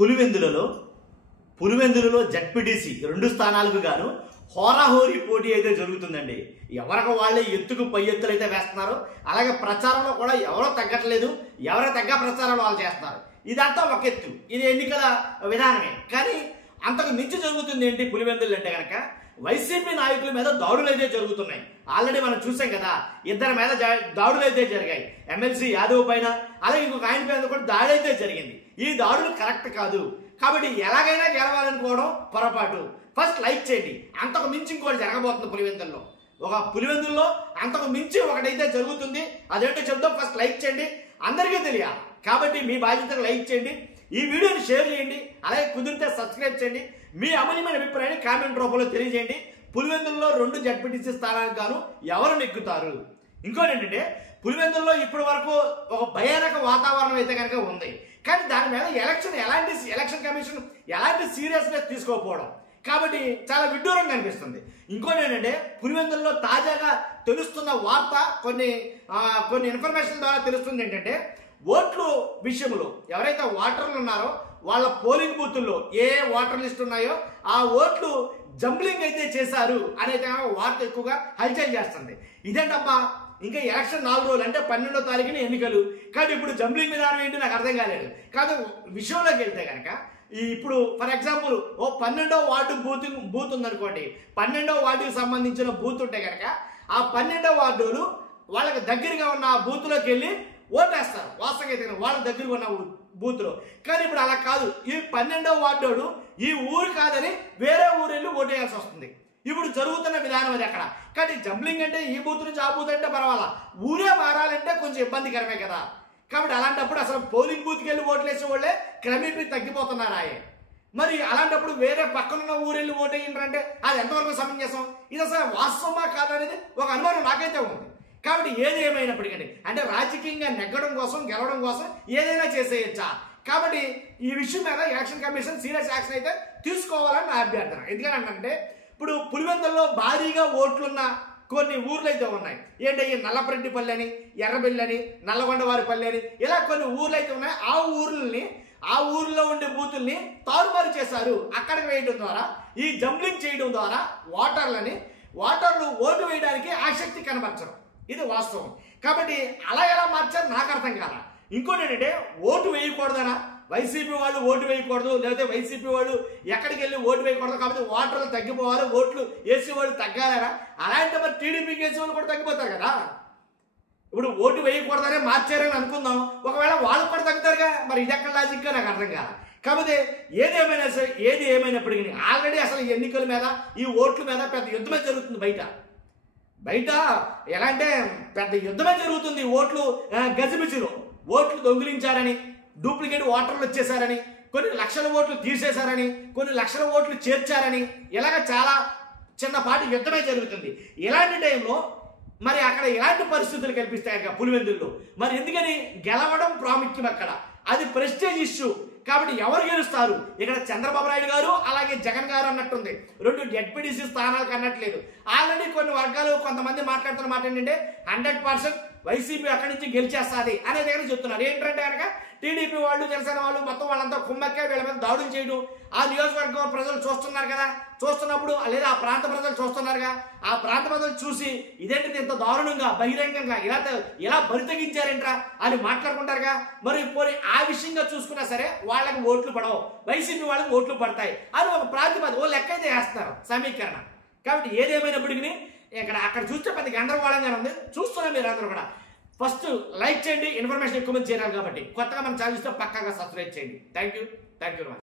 పులివెందులలో ZPTC 2 స్థానాలకు గాను హోరాహోరీ పోటీ అయితే జరుగుతుందండి. ఎవరికి వాళ్ళే ఎత్తుకు పై ఎత్తులు అయితే వేస్తున్నారు. అలాగే ప్రచారంలో కూడా ఎవరో తగ్గట్లేదు, ఎవరో తగ్గ ప్రచారాలు వాళ్ళు చేస్తున్నారు. ఇదంతా ఒక ఎత్తు, ఇది ఎన్నికల విధానమే. కానీ అంతకు మించి జరుగుతుంది ఏంటి పులివెందులు అంటే కనుక వైసీపీ నాయకుల మీద దాడులు అయితే జరుగుతున్నాయి. ఆల్రెడీ మనం చూసాం కదా, ఇద్దరి మీద దాడులు అయితే జరిగాయి. ఎమ్మెల్సీ యాదవ్ పైన, అలాగే ఇంకొక ఆయన పైన కూడా దాడి అయితే జరిగింది. ఈ దాడులు కరెక్ట్ కాదు. కాబట్టి ఎలాగైనా గెలవాలనుకోవడం పొరపాటు. ఫస్ట్ లైక్ చేయండి. అంతకు మించి ఇంకోటి జరగబోతుంది పులివెందుల్లో అంతకు మించి ఒకటైతే జరుగుతుంది. అదేంటో చెప్తాం. ఫస్ట్ లైక్ చేయండి, అందరికీ తెలియాలి. కాబట్టి మీ బాధ్యతను లైక్ చేయండి, ఈ వీడియోని షేర్ చేయండి, అలాగే కుదిరితే సబ్స్క్రైబ్ చేయండి. మీ అమూల్యమైన అభిప్రాయాన్ని కామెంట్ రూపంలో తెలియజేయండి. పులివెందుల్లో 2 జడ్పీటీసీ స్థానాలకు గాను ఎవరు నెగ్గుతారు? ఇంకోటి ఏంటంటే పులివెందుల్లో ఇప్పటి వరకు ఒక భయానక వాతావరణం అయితే కనుక ఉంది. కానీ దాని మీద ఎలక్షన్ కమిషన్ ఎలాంటి సీరియస్నెస్ తీసుకోకపోవడం, కాబట్టి చాలా విడ్డూరంగా అనిపిస్తుంది. ఇంకోటి ఏంటంటే పులివెందుల్లో తాజాగా తెలుస్తున్న వార్త, కొన్ని ఇన్ఫర్మేషన్ ద్వారా తెలుస్తుంది ఏంటంటే ఓట్లు విషయంలో ఎవరైతే ఓటర్లు ఉన్నారో వాళ్ళ పోలింగ్ బూతుల్లో ఏ ఓటర్ లిస్ట్ ఉన్నాయో ఆ ఓట్లు జంబ్లింగ్ అయితే చేశారు అనేది వార్త ఎక్కువగా హల్చల్ చేస్తుంది. ఇదేంటమ్మా, ఇంకా ఎలక్షన్ 4 రోజులు అంటే 12వ తారీఖున ఎన్నికలు, కానీ ఇప్పుడు జంబ్లింగ్ విధానం ఏంటి నాకు అర్థం కాలేదు. కాదు విషయంలోకి వెళ్తే కనుక ఇప్పుడు ఫర్ ఎగ్జాంపుల్ 12వ వార్డు బూత్ ఉందనుకోండి, 12వ వార్డుకి సంబంధించిన బూత్ ఉంటే కనుక ఆ 12వ వార్డులు వాళ్ళకి దగ్గరగా ఉన్న ఆ బూత్లోకి వెళ్ళి ఓటేస్తారు. వాస్తవంగా అయితే వాళ్ళ దగ్గర ఉన్న బూత్లో. కానీ ఇప్పుడు అలా కాదు. ఈ 12వ వార్డోడు ఈ ఊరు కాదని వేరే ఊరు వెళ్ళి ఓటేయాల్సి వస్తుంది. ఇప్పుడు జరుగుతున్న విధానం అది అక్కడ. కానీ జంబ్లింగ్ అంటే ఈ బూత్ నుంచి ఆ బూత్ అంటే పర్వాలా, ఊరే మారాలంటే కొంచెం ఇబ్బందికరమే కదా. కాబట్టి అలాంటప్పుడు అసలు పోలింగ్ బూత్కి వెళ్ళి ఓట్లేసే వాళ్ళే క్రమేపీ తగ్గిపోతున్నారు. మరి అలాంటప్పుడు వేరే పక్కనున్న ఊరు వెళ్ళి ఓటేయంటారంటే అది ఎంతవరకు సమంజసం? ఇది అసలు వాస్తవమా కాదనేది ఒక అనుమానం నాకైతే ఉంది. కాబట్టి ఏది ఏమైనప్పటికీ అంటే రాజకీయంగా నెగ్గడం కోసం, గెలవడం కోసం ఏదైనా చేసేయచ్చా? కాబట్టి ఈ విషయం మీద ఎలక్షన్ కమిషన్ సీరియస్ యాక్షన్ అయితే తీసుకోవాలని నా అభ్యర్థన. ఎందుకంటే ఇప్పుడు పులివెందుల్లో భారీగా ఓట్లున్న కొన్ని ఊర్లు అయితే ఉన్నాయి. ఏంటంటే నల్లపరెడ్డిపల్లి అని, ఎర్రబెల్లి అని, నల్లగొండవారిపల్లి అని, ఇలా కొన్ని ఊర్లు అయితే ఉన్నాయి. ఆ ఊర్లో ఉండే బూతుల్ని తారుమారు చేశారు. అక్కడికి వేయడం ద్వారా, ఈ జంబ్లింగ్ చేయడం ద్వారా ఓటర్లు ఓటు వేయడానికి ఆసక్తి కనబరచరు. ఇది వాస్తవం. కాబట్టి అలా ఎలా మార్చారు నాకు అర్థం కాదా. ఇంకోటి ఏంటంటే ఓటు వేయకూడదనా, వైసీపీ వాళ్ళు ఓటు వేయకూడదు, లేకపోతే వైసీపీ వాళ్ళు ఎక్కడికి వెళ్ళి ఓటు వేయకూడదు, కాబట్టి ఓటర్లు తగ్గిపోవాలి, ఓట్లు వేసే వాళ్ళు తగ్గాలనా? అలాంటి మరి టీడీపీకి వేసే వాళ్ళు కూడా తగ్గిపోతారు కదా. ఇప్పుడు ఓటు వేయకూడదనే మార్చారని అనుకుందాం, ఒకవేళ వాళ్ళు కూడా తగ్గుతారుగా. మరి ఇది ఎక్కడ లాజిక్గా నాకు అర్థం కాదు. కాకపోతే ఏది ఏమైనప్పటికీ ఆల్రెడీ అసలు ఎన్నికల మీద, ఈ ఓట్ల మీద పెద్ద యుద్ధమే జరుగుతుంది. బయట ఎలా అంటే పెద్ద యుద్ధమే జరుగుతుంది. ఓట్లు గజిబిజిలో ఓట్లు దొంగిలించారని, డూప్లికేట్ ఓటర్లు వచ్చేసారని, కొన్ని లక్షల ఓట్లు తీసేశారని, కొన్ని లక్షల ఓట్లు చేర్చారని, ఇలాగ చాలా చిన్నపాటి యుద్ధమే జరుగుతుంది. ఇలాంటి టైంలో మరి అక్కడ ఎలాంటి పరిస్థితులు కల్పిస్తాయి పులివెందుల్లో? మరి ఎందుకని గెలవడం ప్రాముఖ్యం అక్కడ, అది ప్రెస్టేజ్ ఇష్యూ. కాబట్టి ఎవరు గెలుస్తారు ఇక్కడ? చంద్రబాబు నాయుడు గారు అలాగే జగన్ గారు అన్నట్టుంది. 2 జడ్పీటీసీ స్థానాలకు అన్నట్లేదు. ఆల్రెడీ కొన్ని వర్గాలు కొంతమంది మాట్లాడుతున్న మాట ఏంటంటే 100% వైసీపీ అక్కడి నుంచి గెలిచేస్తుంది అనేది కానీ చెప్తున్నారు. ఏంటంటే కనుక టీడీపీ వాళ్ళు, జనసేన వాళ్ళు మొత్తం వాళ్ళంతా కుమ్మక్కే వీళ్ళ మీద దాడులు చేయడం ఆ నియోజకవర్గం ప్రజలు చూస్తున్నారు కదా. చూస్తున్నప్పుడు లేదా ఆ ప్రాంత ప్రజలు చూస్తున్నారుగా, ఆ ప్రాంత ప్రజలు చూసి ఇదేంటి ఇంత దారుణంగా బహిరంగంగా ఇలా బరితెగించారేంట్రా అని మాట్లాడుకుంటారుగా. మరి పోనీ ఆ విషయంగా చూసుకున్నా సరే వాళ్ళకి ఓట్లు పడవు, వైసీపీ వాళ్ళకి ఓట్లు పడతాయి అని ఒక ప్రాతిపదిక లెక్క అయితే వేస్తారు, సమీకరణ. కాబట్టి ఏదేమైనప్పటికీ అక్కడ చూస్తే పెద్ద గందరగోళంగానే ఉంది. చూస్తున్నా మీరు అందరూ కూడా ఫస్ట్ లైక్ చేయండి, ఇన్ఫర్మేషన్ ఎక్కువ మంది చేరాలి. కాబట్టి కొత్తగా మనం ఛానల్ చూస్తే పక్కాగా సబ్స్క్రైబ్ చేయండి. Thank you very much.